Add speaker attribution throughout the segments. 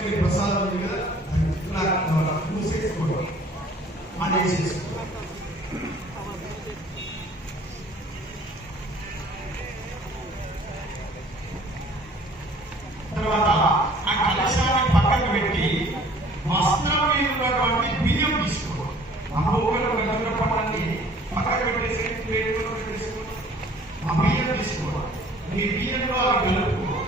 Speaker 1: తీసుకెళ్ళి ప్రసాదం ఉంది కదా దాన్ని మూసేసుకోవడం తర్వాత ఆ కలశాన్ని పెట్టి వస్త్రం మీద ఉన్నటువంటి బియ్యం తీసుకోవాలి ఆ మూకలు గంటల పట్టాన్ని పెట్టేసి ప్లేట్లో పెట్టేసుకోవాలి ఆ బియ్యం తీసుకోవడం. ఈ బియ్యంలో అవి కలుపుకోవాలి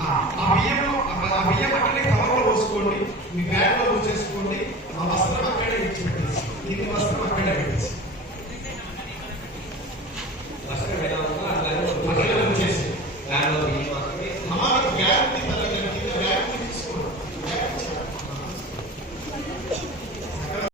Speaker 1: ఆ బియ్యంలో ఆ బియ్యం అక్కడే కవర్లో పోసుకోండి మీ బ్యాగ్లో పోసేసుకోండి ఆ వస్త్రం అక్కడే ఇచ్చి పెట్టేసి దీని వస్త్రం అక్కడే పెట్టేసి